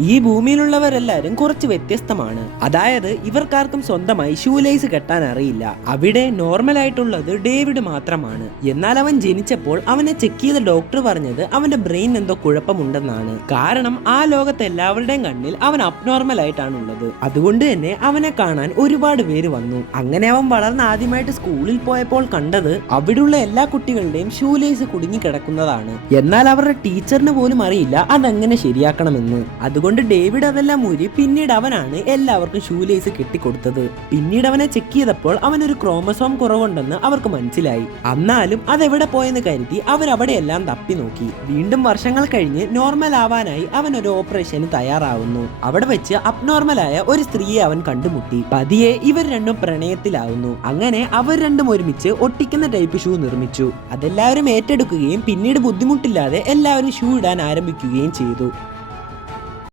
ഈ ഭൂമിയിലുള്ളവരെല്ലാരും കുറച്ച് വ്യത്യസ്തമാണ്. അതായത് ഇവർക്കാർക്കും സ്വന്തമായി ഷൂലേസ് കെട്ടാൻ അറിയില്ല. അവിടെ നോർമൽ ആയിട്ടുള്ളത് ഡേവിഡ് മാത്രമാണ്. എന്നാൽ അവൻ ജനിച്ചപ്പോൾ അവനെ ചെക്ക് ചെയ്ത ഡോക്ടർ പറഞ്ഞത് അവന്റെ ബ്രെയിൻ എന്തോ കുഴപ്പമുണ്ടെന്നാണ്. കാരണം ആ ലോകത്തെ എല്ലാവരുടെയും കണ്ണിൽ അവൻ അബ്നോർമൽ ആയിട്ടാണുള്ളത്. അതുകൊണ്ട് തന്നെ അവനെ കാണാൻ ഒരുപാട് പേര് വന്നു. അങ്ങനെ അവൻ വളർന്ന് ആദ്യമായിട്ട് സ്കൂളിൽ പോയപ്പോൾ കണ്ടത് അവിടെയുള്ള എല്ലാ കുട്ടികളുടെയും ഷൂലേസ് കുടുങ്ങി കിടക്കുന്നതാണ്. എന്നാൽ അവരുടെ ടീച്ചറിന് പോലും അറിയില്ല അതെങ്ങനെ ശരിയാക്കണമെന്ന്. അതുകൊണ്ട് ഡേവിഡ് അതെല്ലാം ഊരി പിന്നീട് അവനാണ് എല്ലാവർക്കും ഷൂലേസ് കെട്ടിക്കൊടുത്തത്. പിന്നീട് അവനെ ചെക്ക് ചെയ്തപ്പോൾ അവനൊരു ക്രോമസോം കുറവുണ്ടെന്ന് അവർക്ക് മനസ്സിലായി. എന്നാലും അതെവിടെ പോയെന്ന് കരുതി അവരവിടെയെല്ലാം തപ്പി നോക്കി. വീണ്ടും വർഷങ്ങൾ കഴിഞ്ഞ് നോർമൽ ആവാനായി അവൻ ഒരു ഓപ്പറേഷന് തയ്യാറാവുന്നു. അവിടെ വെച്ച് അബ്നോർമലായ ഒരു സ്ത്രീയെ അവൻ കണ്ടുമുട്ടി. പതിയെ ഇവർ രണ്ടും പ്രണയത്തിലാവുന്നു. അങ്ങനെ അവർ രണ്ടും ഒരുമിച്ച് ഒട്ടിക്കുന്ന ടൈപ്പ് ഷൂ നിർമ്മിച്ചു. അതെല്ലാവരും ഏറ്റെടുക്കുകയും പിന്നീട് ബുദ്ധിമുട്ടില്ലാതെ എല്ലാവരും ഷൂ ഇടാൻ ആരംഭിക്കുകയും ചെയ്തു.